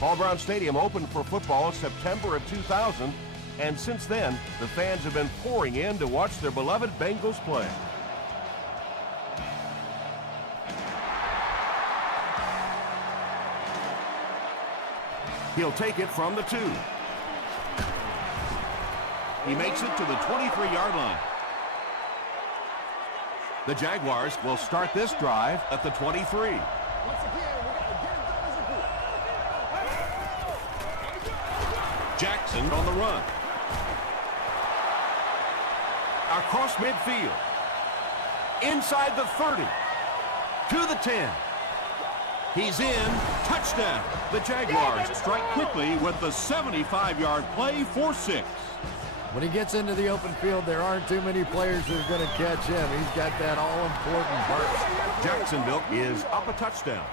Paul Brown Stadium opened for football in September of 2000, and since then, the fans have been pouring in to watch their beloved Bengals play. He'll take it from the 2. He makes it to the 23-yard line. The Jaguars will start this drive at the 23. Jackson on the run. Across midfield. Inside the 30. To the 10. He's in. Touchdown. The Jaguars strike quickly with the 75-yard play for 6. When he gets into the open field, there aren't too many players that are going to catch him. He's got that all-important burst. Jacksonville is up a touchdown.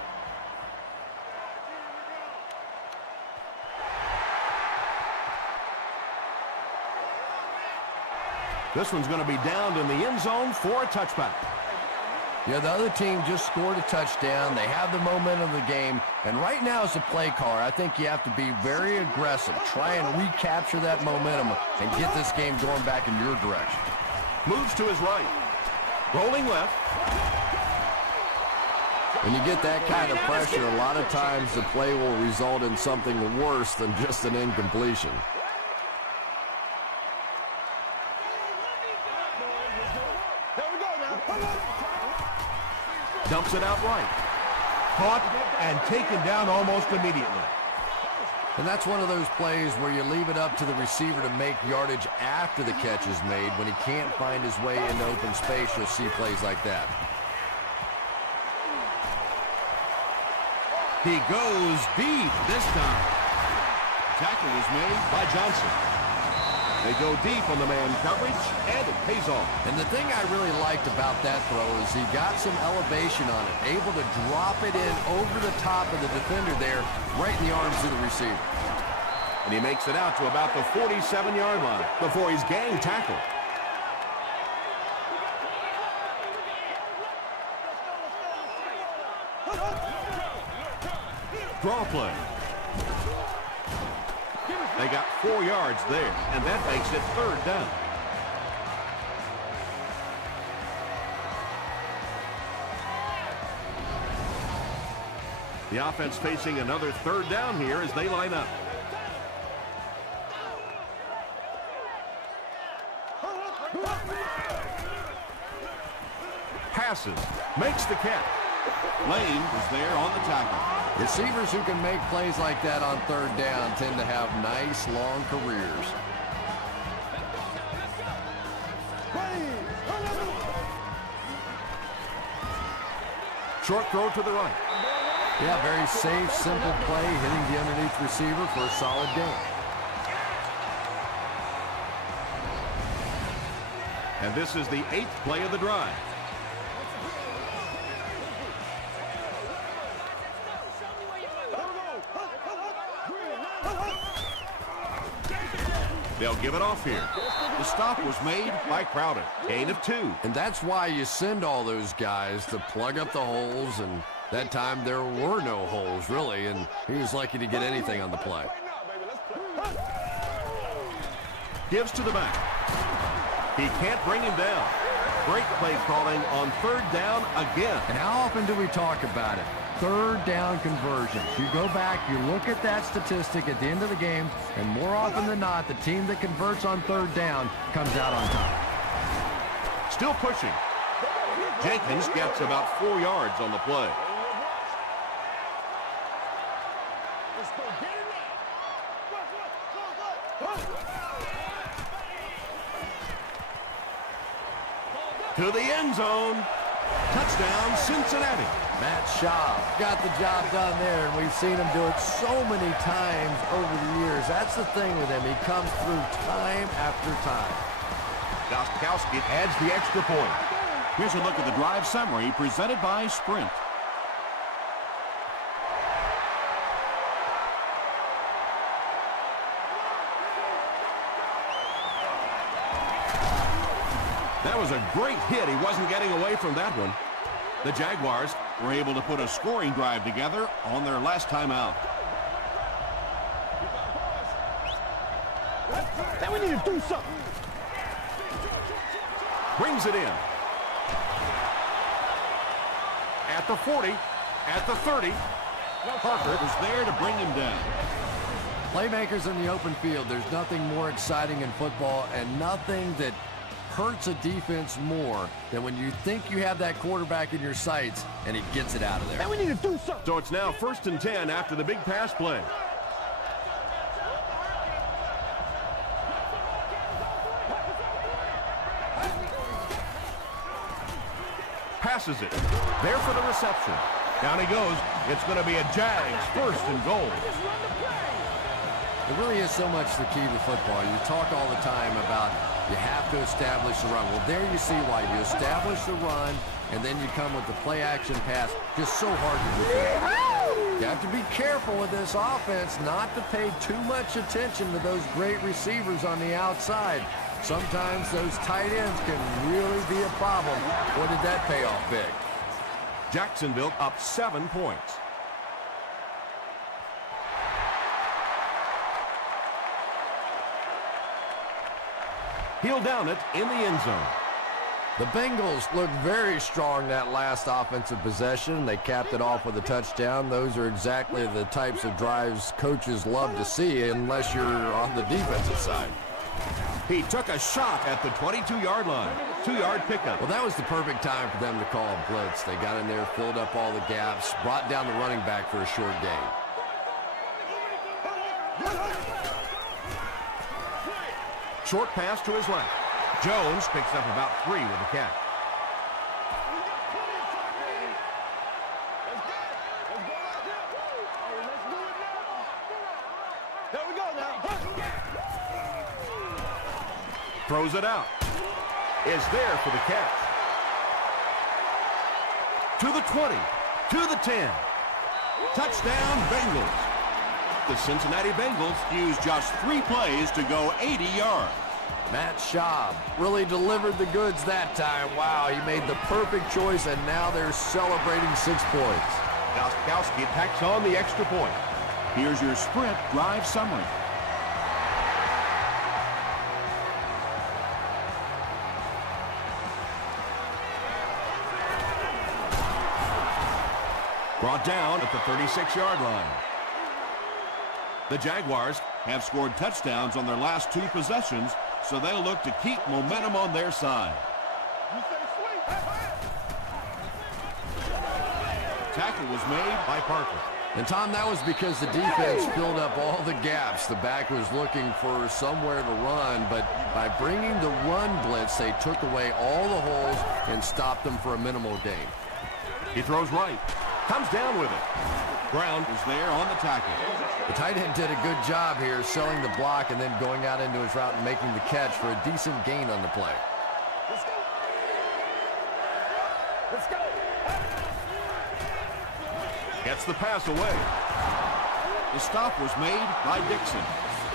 This one's going to be downed in the end zone for a touchback. Yeah, the other team just scored a touchdown. They have the momentum of the game. And right now as a play caller, I think you have to be very aggressive. Try and recapture that momentum and get this game going back in your direction. Moves to his right. Rolling left. When you get that kind of pressure, a lot of times the play will result in something worse than just an incompletion. Dumps it out right. Caught and taken down almost immediately. And that's one of those plays where you leave it up to the receiver to make yardage after the catch is made. When he can't find his way into open space, you'll see plays like that. He goes deep this time. Tackle is made by Johnson. They go deep on the man coverage, and it pays off. And the thing I really liked about that throw is he got some elevation on it, able to drop it in over the top of the defender there, right in the arms of the receiver. And he makes it out to about the 47-yard line before he's gang tackled. Draw play. They got 4 yards there, and that makes it 3rd down. The offense facing another 3rd down here as they line up. Passes, makes the catch. Lane is there on the tackle. Receivers who can make plays like that on 3rd down tend to have nice, long careers. Short throw to the right. Yeah, very safe, simple play, hitting the underneath receiver for a solid gain. And this is the 8th play of the drive. They'll give it off here. The stop was made by Crowder. Gain of 2. And that's why you send all those guys to plug up the holes, and that time there were no holes, really, and he was lucky to get anything on the play. Gives to the back. He can't bring him down. Great play calling on 3rd down again. And how often do we talk about it? 3rd down conversions. You go back, you look at that statistic at the end of the game, and more often than not, the team that converts on 3rd down comes out on top. Still pushing. Jenkins gets about 4 yards on the play. To the end zone. Touchdown, Cincinnati. Matt Schaub got the job done there, and we've seen him do it so many times over the years. That's the thing with him. He comes through time after time. Gostkowski adds the extra point. Here's a look at the drive summary presented by Sprint. That was a great hit. He wasn't getting away from that one. The Jaguars were able to put a scoring drive together on their last time out. Man, we need to do something. Brings it in. At the 40, at the 30. Parker was there to bring him down. Playmakers in the open field, there's nothing more exciting in football and nothing that hurts a defense more than when you think you have that quarterback in your sights and he gets it out of there. Man, we need to do something. So it's now 1st and 10 after the big pass play. Passes it. There for the reception. Down he goes. It's going to be a Jags 1st and goal. It really is so much the key to football. You talk all the time about you have to establish the run. Well, there you see why. You establish the run, and then you come with the play-action pass. Just so hard to defend. You have to be careful with this offense not to pay too much attention to those great receivers on the outside. Sometimes those tight ends can really be a problem. Boy, did that pay off big. Jacksonville up 7 points. He'll down it in the end zone. The Bengals looked very strong that last offensive possession. They capped it off with a touchdown. Those are exactly the types of drives coaches love to see unless you're on the defensive side. He took a shot at the 22-yard line. 2-yard pickup. Well, that was the perfect time for them to call a blitz. They got in there, filled up all the gaps, brought down the running back for a short gain. Short pass to his left. Jones picks up about 3 with the catch. There we go now. Throws it out. Is there for the catch. To the 20. To the 10. Touchdown, Bengals. The Cincinnati Bengals used just 3 plays to go 80 yards. Matt Schaub really delivered the goods that time. Wow, he made the perfect choice, and now they're celebrating 6 points. Gostkowski tacks on the extra point. Here's your sprint drive summary. Brought down at the 36-yard line. The Jaguars Have scored touchdowns on their last 2 possessions, so they'll look to keep momentum on their side. Tackle was made by Parker. And, Tom, that was because the defense filled up all the gaps. The back was looking for somewhere to run, but by bringing the run blitz, they took away all the holes and stopped them for a minimal gain. He throws right. Comes down with it. Brown was there on the tackle. The tight end did a good job here selling the block and then going out into his route and making the catch for a decent gain on the play. Let's go. Let's go. Gets the pass away. The stop was made by Dixon.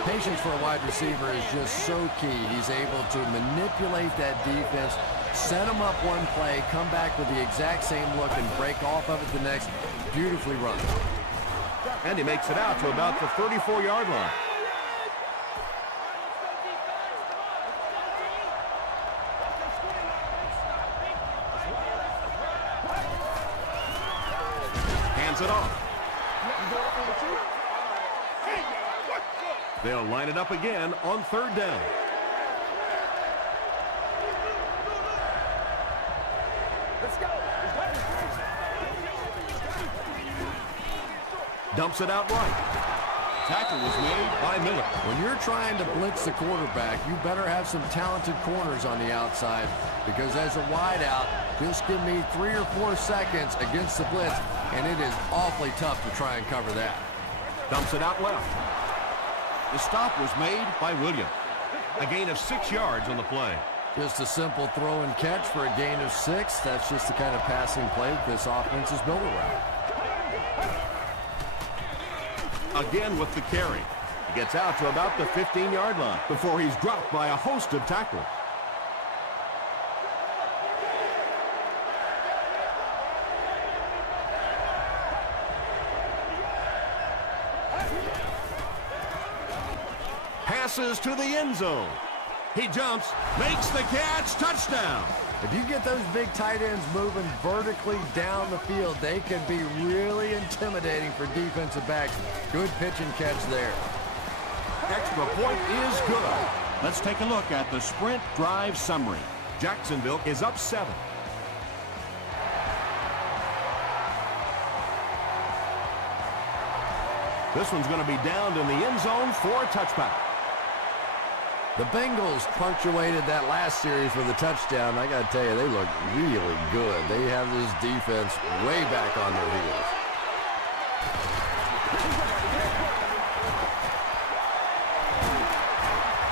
Patience for a wide receiver is just so key. He's able to manipulate that defense, set them up one play, come back with the exact same look, and break off of it the next. Beautifully run. And he makes it out to about the 34-yard line. Hands it off. They'll line it up again on 3rd down. Let's go. Dumps it out right. Tackle was made by Miller. When you're trying to blitz the quarterback, you better have some talented corners on the outside, because as a wideout, just give me 3 or 4 seconds against the blitz, and it is awfully tough to try and cover that. Dumps it out left. The stop was made by Williams. A gain of 6 yards on the play. Just a simple throw and catch for a gain of 6. That's just the kind of passing play that this offense is built around. Again with the carry. He gets out to about the 15-yard line before he's dropped by a host of tacklers. Pass passes to the end zone. He jumps, makes the catch, touchdown. If you get those big tight ends moving vertically down the field, they can be really intimidating for defensive backs. Good pitch and catch there. Extra point is good. Let's take a look at the sprint drive summary. Jacksonville is up 7. This one's going to be downed in the end zone for a touchback. The Bengals punctuated that last series with a touchdown. I got to tell you, they look really good. They have this defense way back on their heels.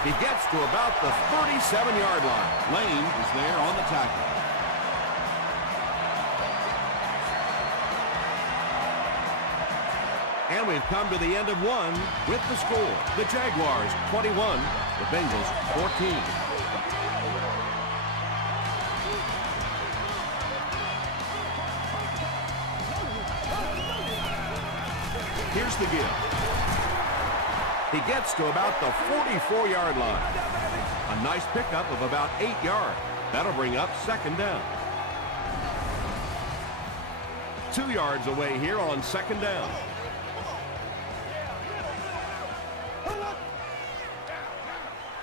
He gets to about the 37-yard line. Lane is there on the tackle. And we've come to the end of one with the score. The Jaguars 21, the Bengals 14. Here's the give. He gets to about the 44-yard line. A nice pickup of about 8 yards. That'll bring up second down. 2 yards away here on second down.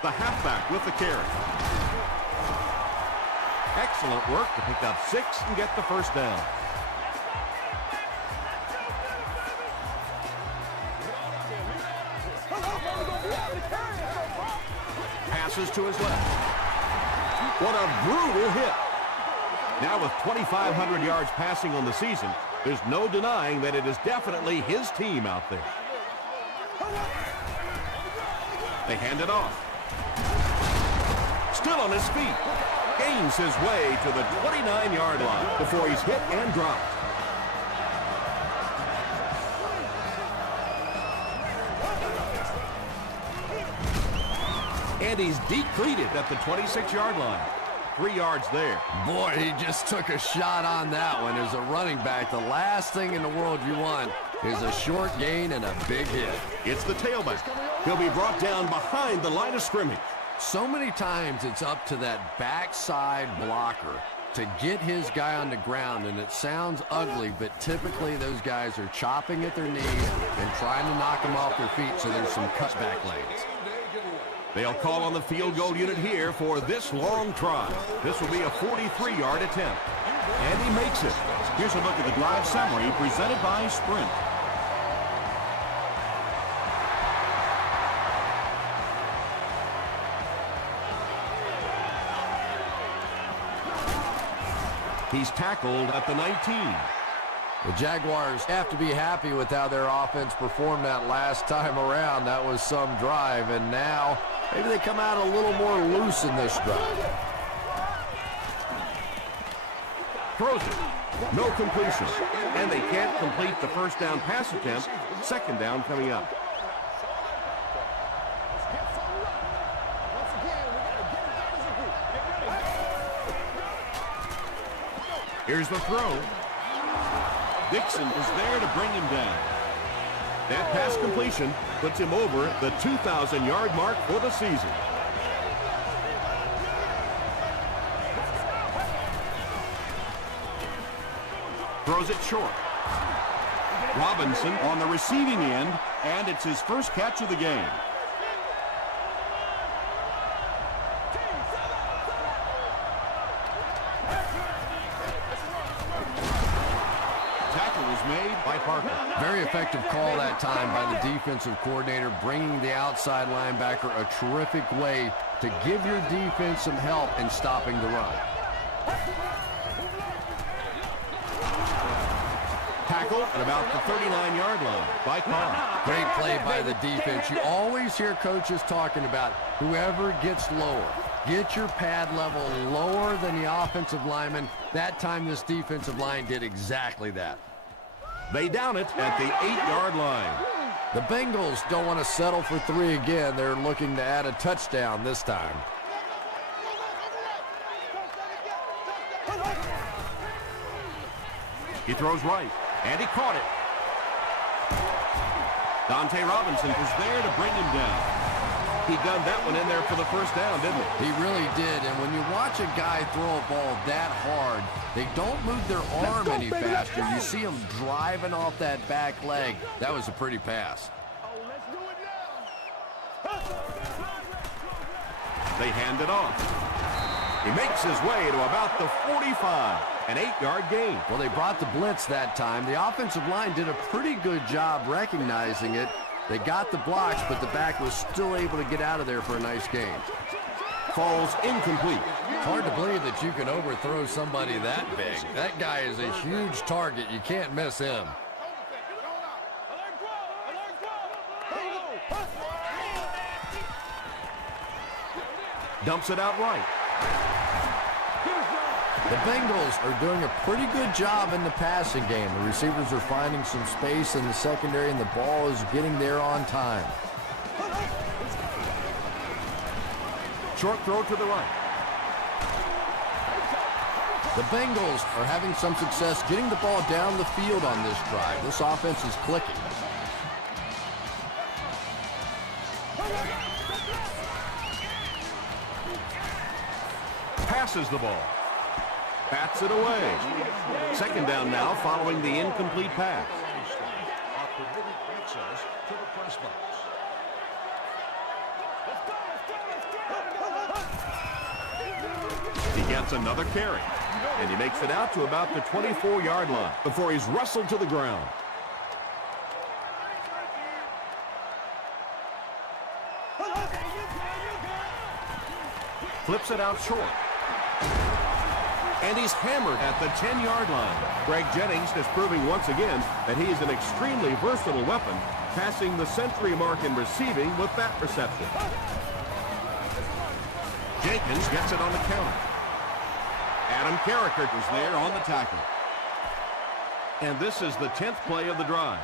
The halfback with the carry. Excellent work to pick up 6 and get the first down. Passes to his left. What a brutal hit. Now with 2,500 yards passing on the season, there's no denying that it is definitely his team out there. They hand it off. Still on his feet. Gains his way to the 29-yard line before he's hit and dropped. And he's decreated at the 26-yard line. 3 yards there. Boy, he just took a shot on that one. As a running back, the last thing in the world you want is a short gain and a big hit. It's the tailback. He'll be brought down behind the line of scrimmage. So many times it's up to that backside blocker to get his guy on the ground, and it sounds ugly, but typically those guys are chopping at their knees and trying to knock them off their feet, so there's some cutback lanes. They'll call on the field goal unit here for this long try. This will be a 43-yard attempt. And he makes it. Here's a look at the drive summary presented by Sprint. He's tackled at the 19. The Jaguars have to be happy with how their offense performed that last time around. That was some drive, and now maybe they come out a little more loose in this drive. Throws it. No completion. And they can't complete the first down pass attempt. Second down coming up. Here's the throw. Dixon is there to bring him down. That pass completion puts him over the 2,000-yard mark for the season. Throws it short. Robinson on the receiving end, and it's his first catch of the game. Tackle was made by Parker. Very effective call that time by the defensive coordinator, bringing the outside linebacker a terrific way to give your defense some help in stopping the run. Tackle at about the 39-yard line by Carr. Great play by the defense. You always hear coaches talking about whoever gets lower. Get your pad level lower than the offensive lineman. That time this defensive line did exactly that. They down it at the 8-yard line. The Bengals don't want to settle for 3 again. They're looking to add a touchdown this time. He throws right, and he caught it. Dante Robinson is there to bring him down. He gunned that one in there for the first down, didn't he? He really did, and when you watch a guy throw a ball that hard, they don't move their arm any faster. You see them driving off that back leg. That was a pretty pass. Oh, let's do it now. They hand it off. He makes his way to about the 45, an 8-yard gain. Well, they brought the blitz that time. The offensive line did a pretty good job recognizing it. They got the blocks, but the back was still able to get out of there for a nice gain. Falls incomplete. It's hard to believe that you can overthrow somebody that big. That guy is a huge target. You can't miss him. Dumps it out right. The Bengals are doing a pretty good job in the passing game. The receivers are finding some space in the secondary, and the ball is getting there on time. Short throw to the right. The Bengals are having some success getting the ball down the field on this drive. This offense is clicking. Passes the ball. Bats it away. Second down now following the incomplete pass. He gets another carry, and he makes it out to about the 24-yard line before he's wrestled to the ground. Flips it out short. And he's hammered at the 10-yard line. Greg Jennings is proving once again that he is an extremely versatile weapon, passing the century mark in receiving with that reception. Jenkins gets it on the counter. Adam Carricker is there on the tackle. And this is the 10th play of the drive.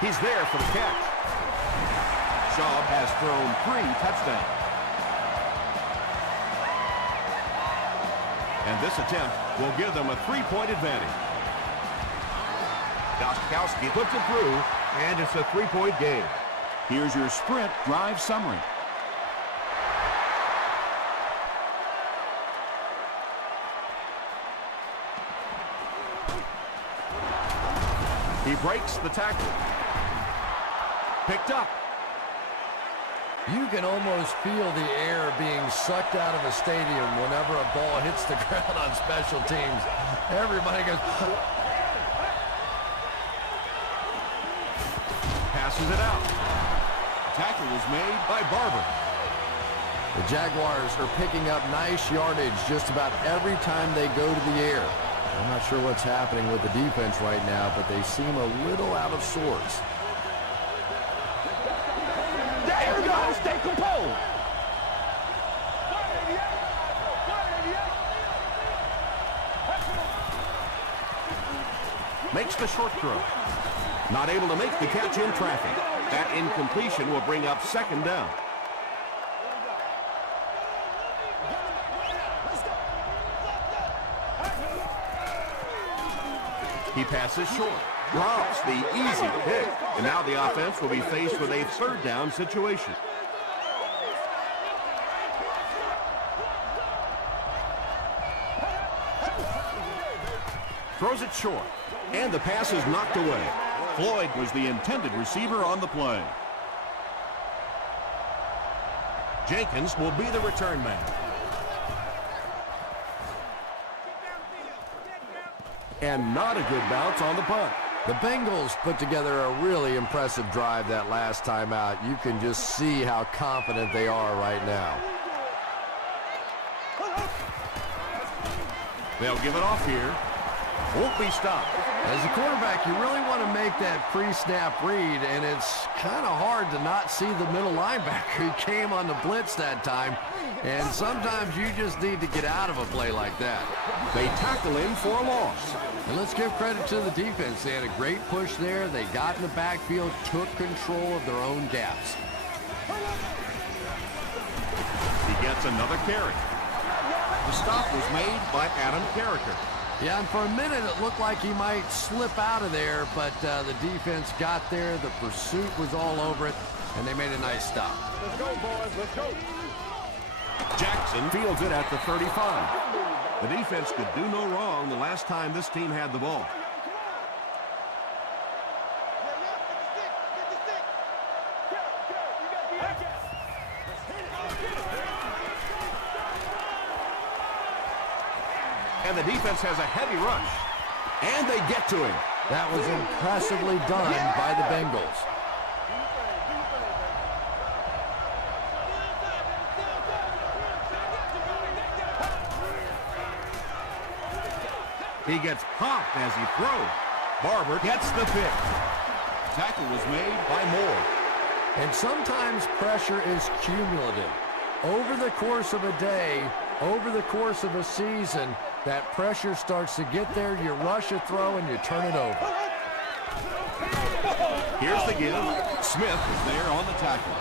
He's there for the catch. Shaw has thrown 3 touchdowns. And this attempt will give them a 3-point advantage. Gostkowski puts it through, and it's a 3-point game. Here's your Sprint drive summary. He breaks the tackle. Picked up. You can almost feel the air being sucked out of a stadium whenever a ball hits the ground on special teams. Everybody goes... Passes it out. Tackle was made by Barber. The Jaguars are picking up nice yardage just about every time they go to the air. I'm not sure what's happening with the defense right now, but they seem a little out of sorts. There you go. Stay composed. Makes the short throw. Not able to make the catch in traffic. That incompletion will bring up second down. He passes short. Drops the easy pick. And now the offense will be faced with a third down situation. Throws it short. And the pass is knocked away. Floyd was the intended receiver on the play. Jenkins will be the return man. And not a good bounce on the punt. The Bengals put together a really impressive drive that last time out. You can just see how confident they are right now. They'll give it off here. Won't be stopped. As a quarterback, you really want to make that pre-snap read, and it's kind of hard to not see the middle linebacker. He came on the blitz that time, and sometimes you just need to get out of a play like that. They tackle him for a loss. And let's give credit to the defense. They had a great push there. They got in the backfield, took control of their own gaps. He gets another carry. The stop was made by Adam Carricker. Yeah, and for a minute it looked like he might slip out of there, but the defense got there. The pursuit was all over it, and they made a nice stop. Let's go, boys. Let's go. Jackson fields it at the 35. The defense could do no wrong the last time this team had the ball. And the defense has a heavy rush. And they get to him. That was impressively done by the Bengals. He gets popped as he throws. Barber gets the pick. Tackle was made by Moore. And sometimes pressure is cumulative. Over the course of a day, over the course of a season, that pressure starts to get there, you rush a throw, and you turn it over. Here's the give. Smith is there on the tackle.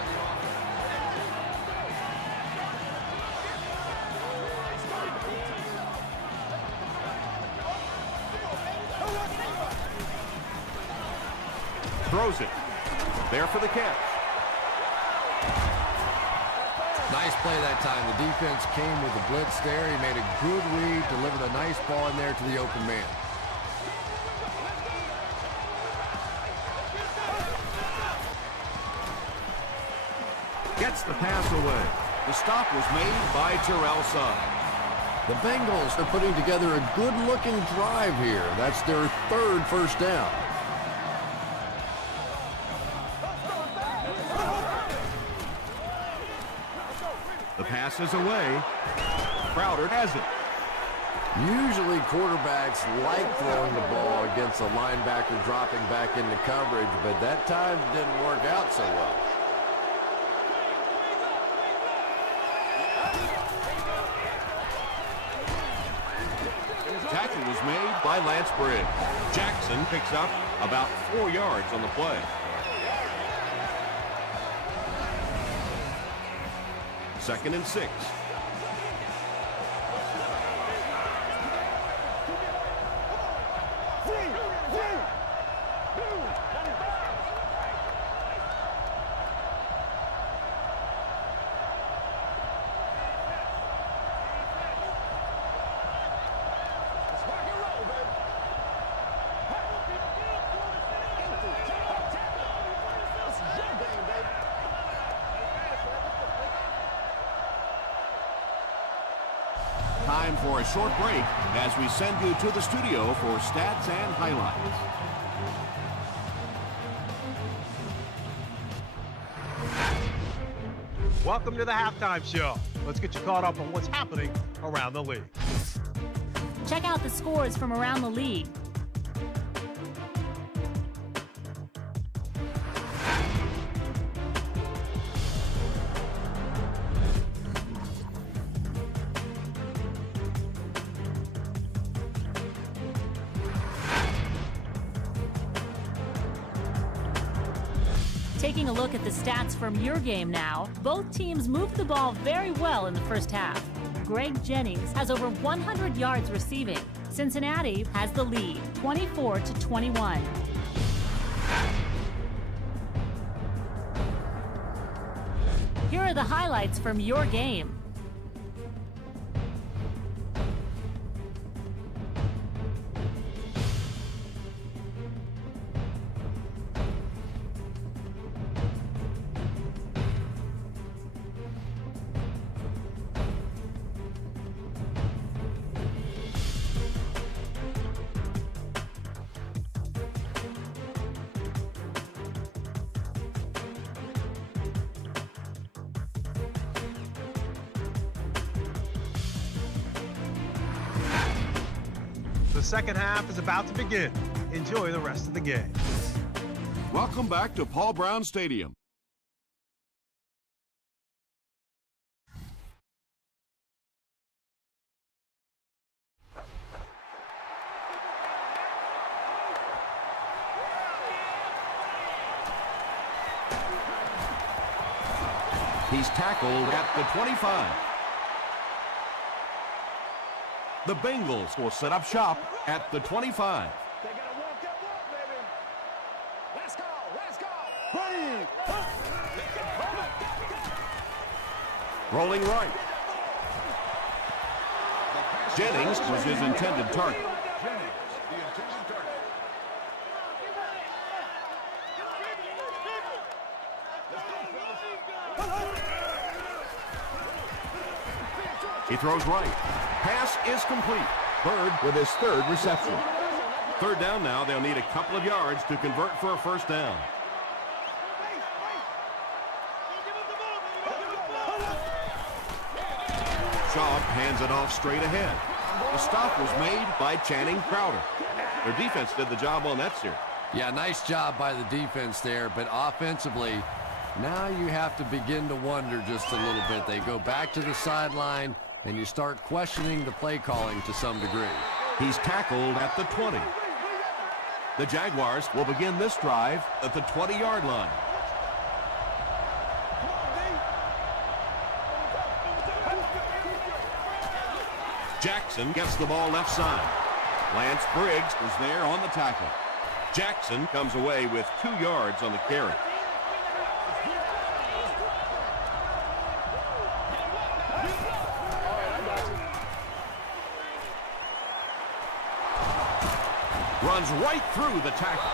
Throws it. There for the catch. Nice play that time. The defense came with the blitz there. He made a good read, delivered a nice ball in there to the open man. Gets the pass away. The stop was made by Terrell Suggs. The Bengals are putting together a good-looking drive here. That's their third first down. The pass is away. Crowder has it. Usually quarterbacks like throwing the ball against a linebacker dropping back into coverage, but that time didn't work out so well. Tackle was made by Lance Bridge. Jackson picks up about 4 yards on the play. Second and 6. Time for a short break as we send you to the studio for stats and highlights. Welcome to the halftime show. Let's get you caught up on what's happening around the league. Check out the scores from around the league. Taking a look at the stats from your game now, both teams moved the ball very well in the first half. Greg Jennings has over 100 yards receiving. Cincinnati has the lead, 24-21. Here are the highlights from your game. The second half is about to begin. Enjoy the rest of the game. Welcome back to Paul Brown Stadium. He's tackled at the 25. The Bengals will set up shop at the 25. They gotta walk that walk, baby. Let's go, let's go. Ready. Rolling right. Jennings was his intended target. He throws right. Pass is complete. Bird with his third reception. Third down now. They'll need a couple of yards to convert for a first down. Shaw hands it off straight ahead. The stop was made by Channing Crowder. Their defense did the job on that series. Yeah, nice job by the defense there, but offensively, now you have to begin to wonder just a little bit. They go back to the sideline, and you start questioning the play calling to some degree. He's tackled at the 20. The Jaguars will begin this drive at the 20-yard line. Jackson gets the ball left side. Lance Briggs was there on the tackle. Jackson comes away with 2 yards on the carry. Runs right through the tackle.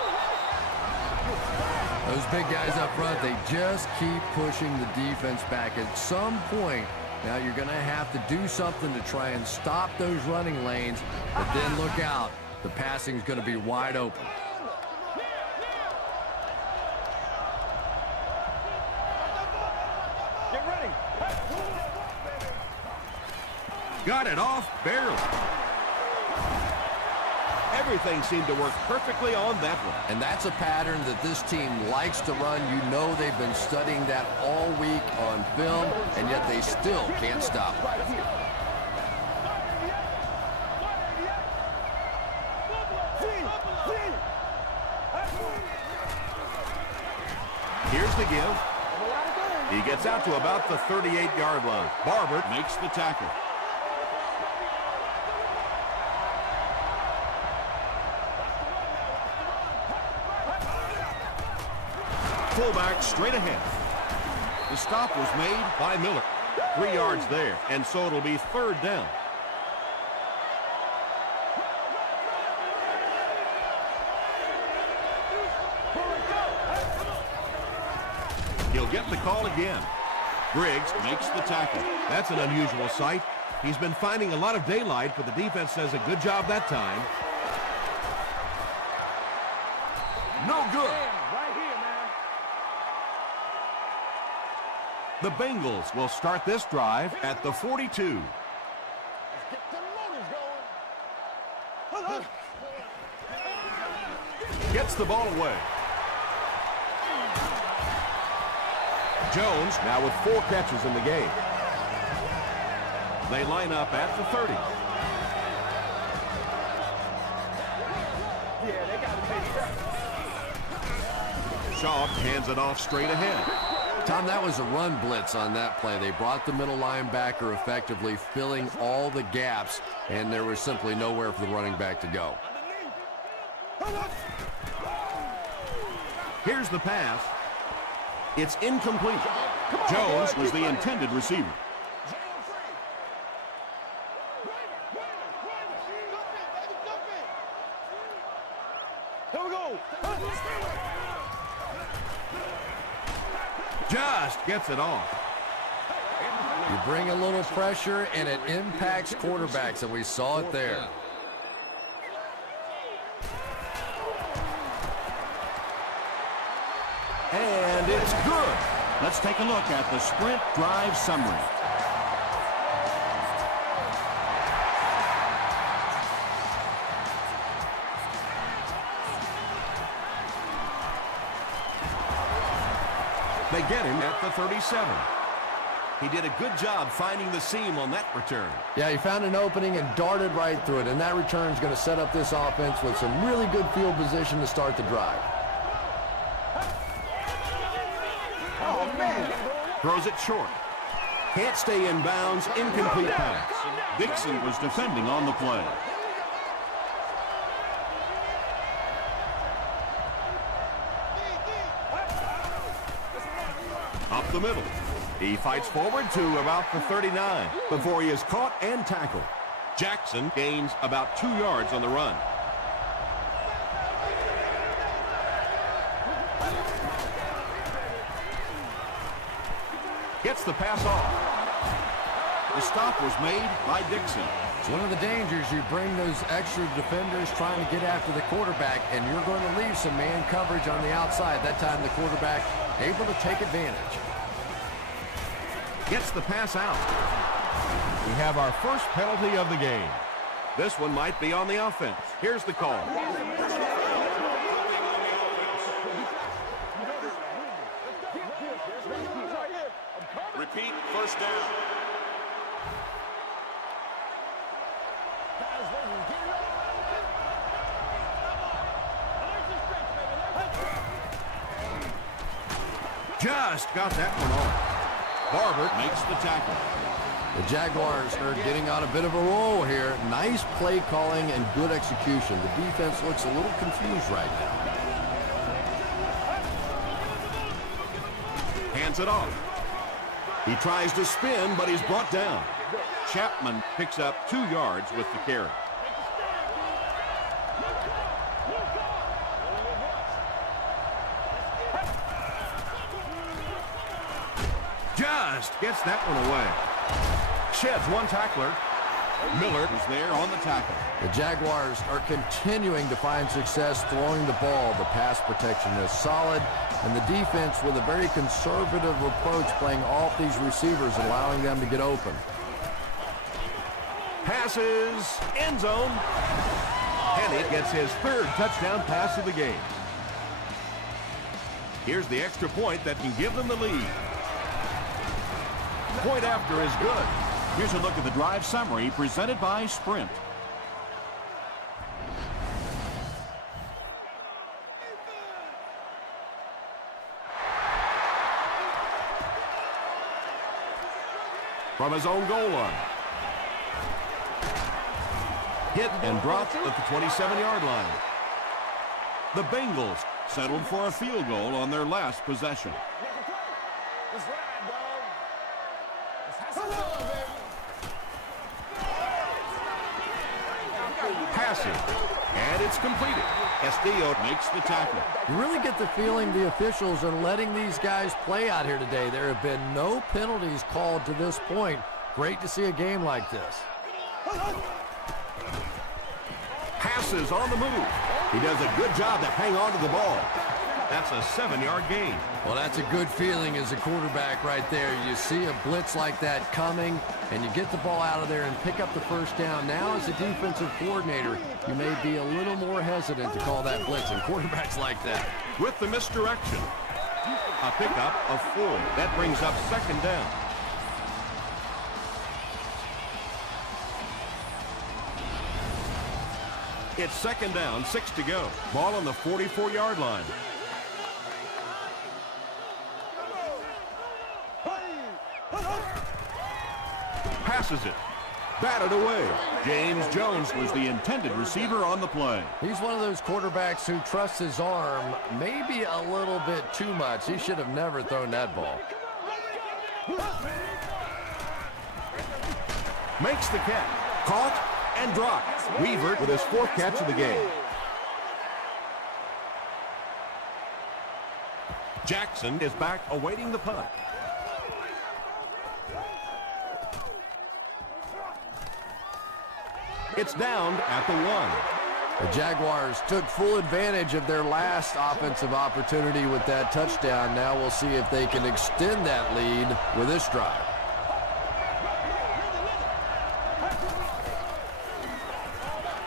Those big guys up front, they just keep pushing the defense back. At some point, now you're going to have to do something to try and stop those running lanes, but then look out. The passing is going to be wide open. Get ready. Got it off barely. Everything seemed to work perfectly on that one. And that's a pattern that this team likes to run. You know they've been studying that all week on film, and yet they still can't stop it. Here's the give. He gets out to about the 38-yard line. Barber Makes the tackle. fullback straight ahead. The stop was made by Miller. 3 yards there, and so it'll be third down. He'll get the call again. Briggs makes the tackle. That's an unusual sight. He's been finding a lot of daylight, but the defense does a good job that time. No good. Right here, man. The Bengals will start this drive at the 42. Let's get the motors going. Gets the ball away. Jones now with 4 catches in the game. They line up at the 30. Yeah, they got to take that. Shaw hands it off straight ahead. Tom, that was a run blitz on that play. They brought the middle linebacker effectively, filling all the gaps, and there was simply nowhere for the running back to go. Here's the pass. It's incomplete. Jones was the intended receiver. Here we go. Just gets it off. You bring a little pressure, and it impacts quarterbacks, and we saw it there. And it's good. Let's take a look at the sprint drive summary. They get him at the 37. He did a good job finding the seam on that return. Yeah, he found an opening and darted right through it, and that return is going to set up this offense with some really good field position to start the drive. Throws it short. Can't stay in bounds. Incomplete pass. Dixon was defending on the play. Up the middle. He fights forward to about the 39 before he is caught and tackled. Jackson gains about 2 yards on the run. Gets the pass off. The stop was made by Dixon. It's one of the dangers. You bring those extra defenders trying to get after the quarterback, and you're going to leave some man coverage on the outside. That time the quarterback able to take advantage. Gets the pass out. We have our first penalty of the game. This one might be on the offense. Here's the call. Repeat, first down. Just got that one off. Barber makes the tackle. The Jaguars are getting on a bit of a roll here. Nice play calling and good execution. The defense looks a little confused right now. Hands it off. He tries to spin, but he's brought down. Chapman picks up 2 yards with the carry. Just gets that one away. Sheds one tackler. Miller was there on the tackle. The Jaguars are continuing to find success throwing the ball. The pass protection is solid, and the defense with a very conservative approach playing off these receivers, allowing them to get open. Passes, end zone. Hennig gets his 3rd touchdown pass of the game. Here's the extra point that can give them the lead. Point after is good. Here's a look at the drive summary presented by Sprint. From his own goal line. Hit and dropped at the 27-yard line. The Bengals Settled for a field goal on their last possession. Passing, and it's completed. Castillo Makes the tackle. You really get the feeling the officials are letting these guys play out here today. There have been no penalties called to this point. Great to see a game like this. passes on the move. He does a good job to hang on to the ball. That's a 7-yard gain. Well, that's a good feeling as a quarterback right there. You see a blitz like that coming, and you get the ball out of there and pick up the first down. Now, as a defensive coordinator, you may be a little more hesitant to call that blitz, and quarterbacks like that. With the misdirection, a pickup of 4. That brings up second down. It's second down, 6 to go. Ball on the 44-yard line. Passes it. Batted away. James Jones was the intended receiver on the play. He's one of those quarterbacks who trusts his arm maybe a little bit too much. He should have never thrown that ball. Makes the catch. Caught and dropped. Weaver with his 4th catch of the game. Jackson is back awaiting the punt. It's down at the 1. The Jaguars took full advantage of their last offensive opportunity with that touchdown. Now we'll see if they can extend that lead with this drive.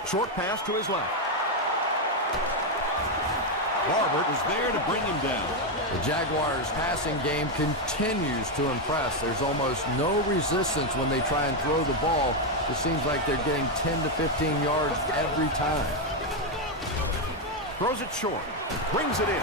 Short pass to his left. Barber was there to bring him down. The Jaguars' passing game continues to impress. There's almost no resistance when they try and throw the ball. It seems like they're getting 10 to 15 yards every time. Throws it short. Brings it in.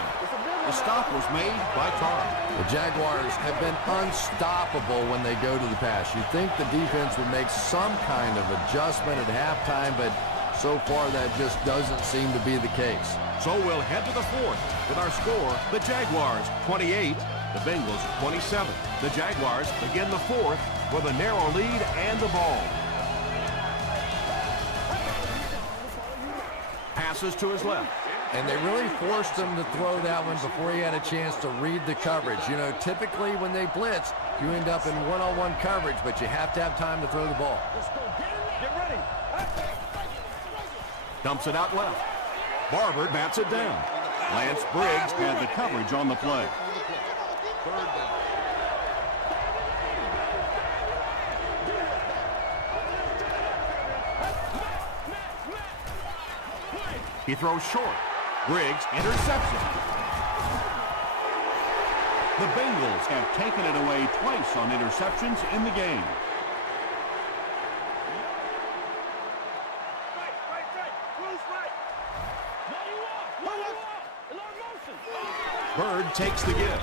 The stop was made by Carr. The Jaguars have been unstoppable when they go to the pass. You'd think the defense would make some kind of adjustment at halftime, but so far that just doesn't seem to be the case. So we'll head to the fourth with our score, the Jaguars 28, the Bengals 27. The Jaguars begin the fourth with a narrow lead and the ball. Passes to his left. And they really forced him to throw that one before he had a chance to read the coverage. You know, typically when they blitz, you end up in one-on-one coverage, but you have to have time to throw the ball. Get ready. Dumps it out left. Barber bats it down. Lance Briggs had the coverage on the play. He throws short. Briggs intercepts it. The Bengals have taken it away twice on interceptions in the game. Bird takes the give.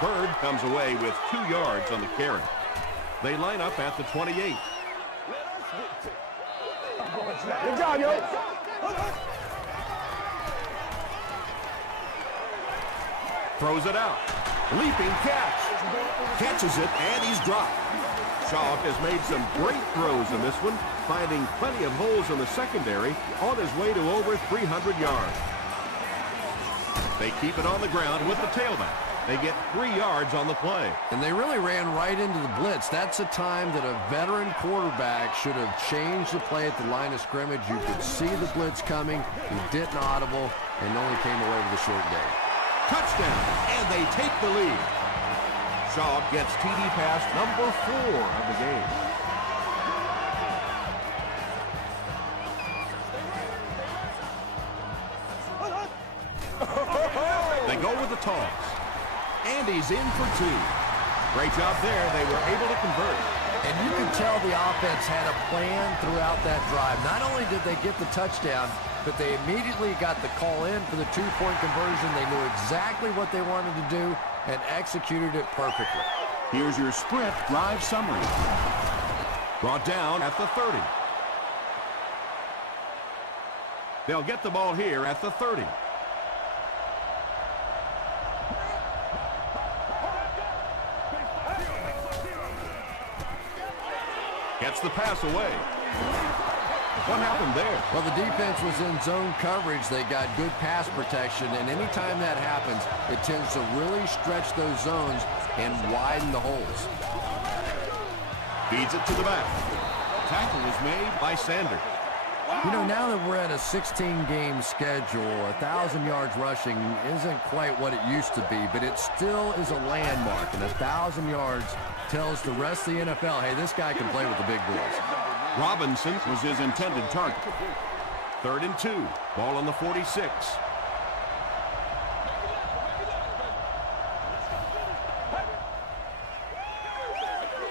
Bird comes away with 2 yards on the carry. They line up at the 28. Good job, yo. Throws it out. Leaping catch. Catches it, and he's dropped. Shaw has made some great throws in this one, finding plenty of holes in the secondary on his way to over 300 yards. They keep it on the ground with the tailback. They get 3 yards on the play. And they really ran right into the blitz. That's a time that a veteran quarterback should have changed the play at the line of scrimmage. You could see the blitz coming. He didn't audible and only came away with a short gain. Touchdown, and they take the lead. Shaw gets TD pass number 4 of the game. They go with the toss. And he's in for 2. Great job there. They were able to convert. And you can tell the offense had a plan throughout that drive. Not only did they get the touchdown, but they immediately got the call in for the 2-point conversion. They knew exactly what they wanted to do and executed it perfectly. Here's your sprint drive summary. Brought down at the 30. They'll get the ball here at the 30. Gets the pass away. What happened there? Well, the defense was in zone coverage. They got good pass protection, and anytime that happens, it tends to really stretch those zones and widen the holes. Feeds it to the back. Tackle is made by Sanders. You know, now that we're at a 16-game schedule, 1,000 yards rushing isn't quite what it used to be, but it still is a landmark, and 1,000 yards tells the rest of the NFL, hey, this guy can play with the big boys. Robinson was his intended target. 3rd and 2. Ball on the 46.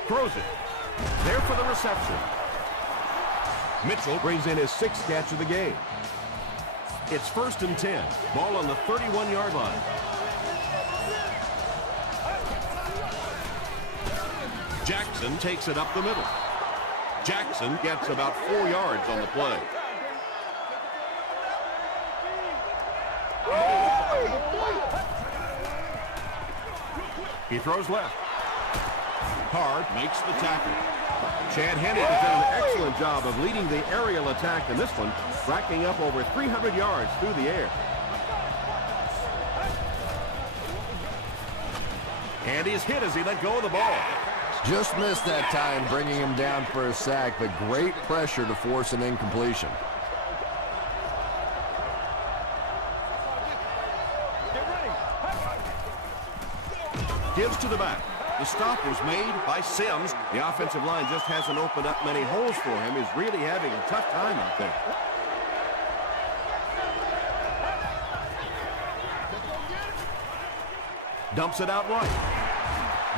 Throws it. There for the reception. Mitchell brings in his 6th catch of the game. It's 1st and 10. Ball on the 31-yard line. Jackson takes it up the middle. Jackson gets about 4 yards on the play. He throws left. Hard makes the tackle. Chad Henne has done an excellent job of leading the aerial attack in this one, racking up over 300 yards through the air. And he's hit as he let go of the ball. Just missed that time, bringing him down for a sack, but great pressure to force an incompletion. Gives to the back. The stop was made by Sims. The offensive line just hasn't opened up many holes for him. He's really having a tough time out there. Dumps it out right.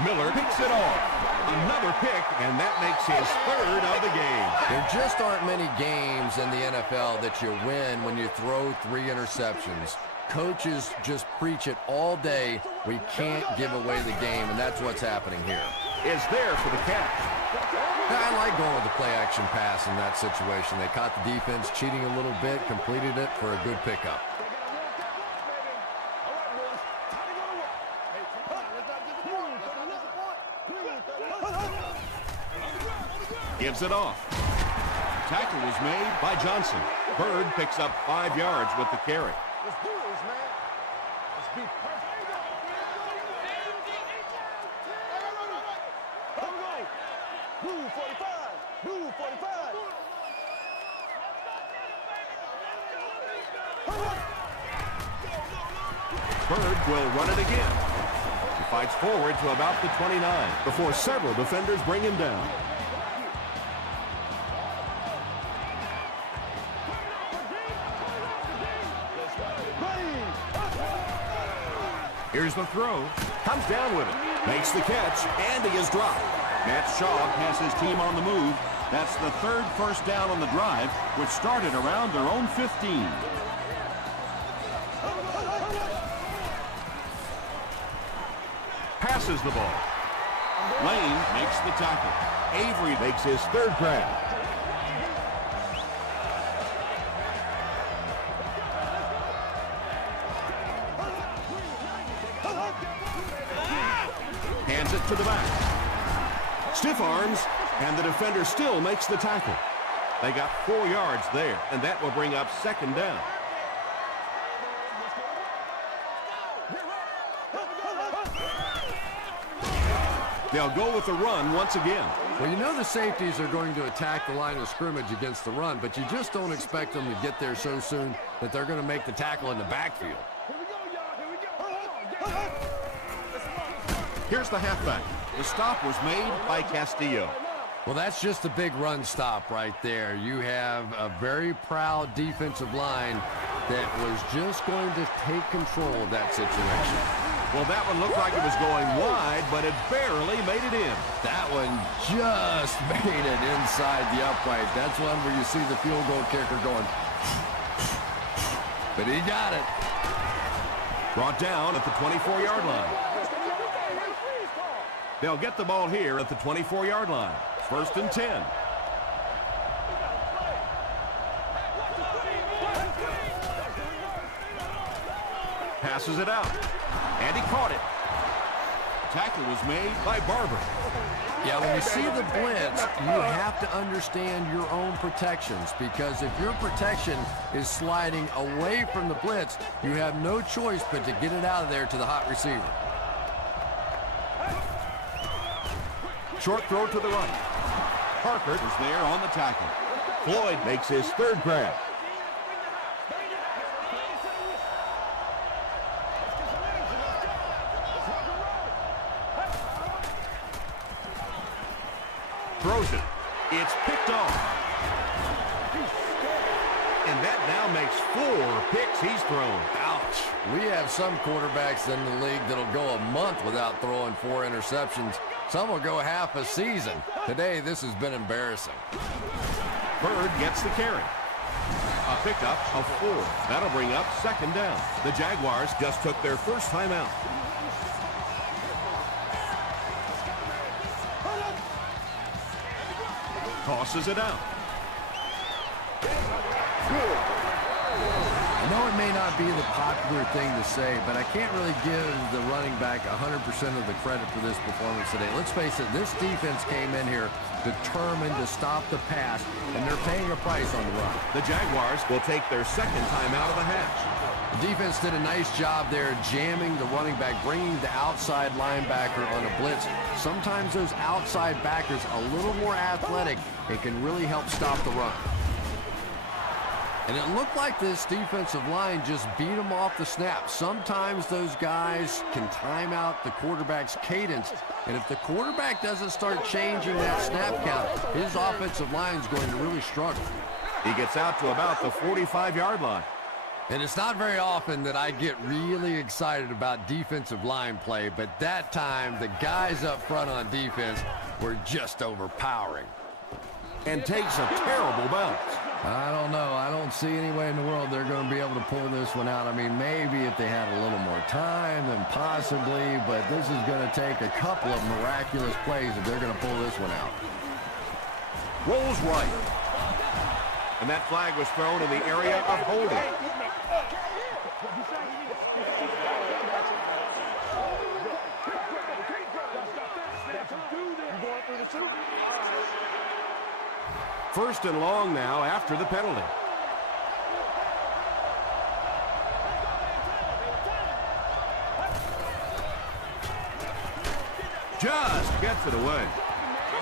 Miller picks it off. Another pick, and that makes his 3rd of the game. There just aren't many games in the NFL that you win when you throw 3 interceptions. coaches just preach it all day. We can't give away the game, and that's what's happening here. Is there for the catch. I like going with the play-action pass in that situation. They caught the defense cheating a little bit, completed it for a good pickup. Gives it off. Tackle was made by Johnson. Bird picks up 5 yards with the carry. Let's do this, man. Let's be perfect. Here we go. Blue 45. Blue 45. Bird will run it again. He fights forward to about the 29 before several defenders bring him down. Here's the throw. Comes down with it. Makes the catch, and he is dropped. Matt Shaw has his team on the move. That's the 3rd first down on the drive, which started around their own 15. Passes the ball. Lane makes the tackle. Avery makes his 3rd grab. Hands it to the back. Stiff arms, and the defender still makes the tackle. They got 4 yards there, and that will bring up 2nd down. They'll go with the run once again. Well, you know the safeties are going to attack the line of scrimmage against the run, but you just don't expect them to get there so soon that they're going to make the tackle in the backfield. Here's the halfback. The stop was made by Castillo. Well, that's just a big run stop right there. You have a very proud defensive line that was just going to take control of that situation. Well, that one looked like it was going wide, but it barely made it in. That one just made it inside the upright. That's one where you see the field goal kicker going. But he got it. Brought down at the 24-yard line. They'll get the ball here at the 24-yard line. 1st and 10. Passes it out. And he caught it. Tackle was made by Barber. Yeah, when you see the blitz, you have to understand your own protections, because if your protection is sliding away from the blitz, you have no choice but to get it out of there to the hot receiver. Short throw to the right. Parker is there on the tackle. Floyd makes his 3rd grab. Throws it. It's picked off. And that now makes 4 picks he's thrown. Ouch. We have some quarterbacks in the league that'll go a month without throwing 4 interceptions. Some will go half a season. Today, this has been embarrassing. Bird gets the carry. A pickup of 4. That'll bring up 2nd down. The Jaguars just took their first time out. Tosses it out. I know it may not be the popular thing to say, but I can't really give the running back 100% of the credit for this performance today. Let's face it, this defense came in here determined to stop the pass, and they're paying a price on the run. The Jaguars will take their 2nd time out of the half. The defense did a nice job there jamming the running back, bringing the outside linebacker on a blitz. Sometimes those outside backers a little more athletic and can really help stop the run. And it looked like this defensive line just beat them off the snap. Sometimes those guys can time out the quarterback's cadence, and if the quarterback doesn't start changing that snap count, his offensive line is going to really struggle. He gets out to about the 45-yard line. And it's not very often that I get really excited about defensive line play, but that time the guys up front on defense were just overpowering. And takes a terrible bounce. I don't know. I don't see any way in the world they're going to be able to pull this one out. I mean, maybe if they had a little more time, then possibly, but this is going to take a couple of miraculous plays if they're going to pull this one out. Rolls right. And that flag was thrown in the area of holding. First and long now after the penalty. Just gets it away.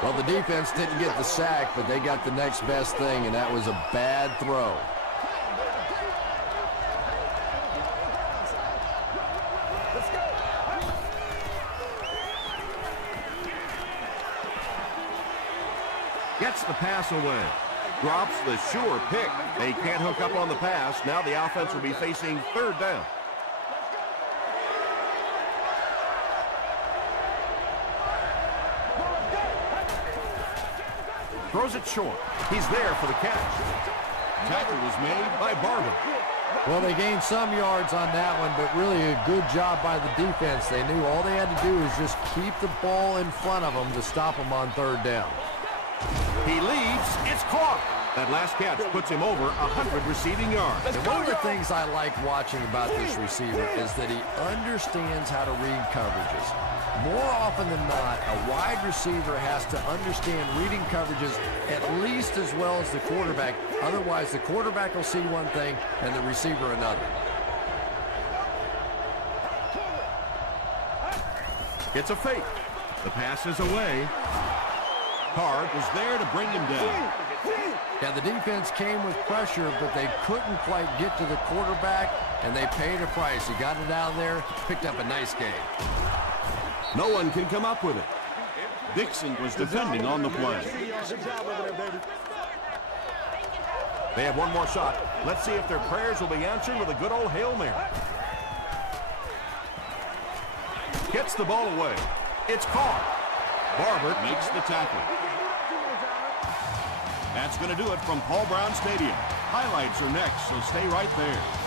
Well, the defense didn't get the sack, but they got the next best thing, and that was a bad throw. Gets the pass away. Drops the sure pick. They can't hook up on the pass. Now the offense will be facing third down. Throws it short. He's there for the catch. Tackle was made by Barber. Well, they gained some yards on that one, but really a good job by the defense. They knew all they had to do was just keep the ball in front of them to stop them on third down. He leads. It's caught. That last catch puts him over 100 receiving yards. And one of the things I like watching about this receiver is that he understands how to read coverages. More often than not, a wide receiver has to understand reading coverages at least as well as the quarterback. Otherwise, the quarterback will see one thing and the receiver another. It's a fake. The pass is away. Card was there to bring him down. Yeah, the defense came with pressure, but they couldn't quite get to the quarterback, and they paid a price. He got it out there, picked up a nice game. No one can come up with it. Dixon was defending on the play. They have one more shot. Let's see if their prayers will be answered with a good old Hail Mary. Gets the ball away. It's caught. Barber makes the tackle. That's going to do it from Paul Brown Stadium. Highlights are next, so stay right there.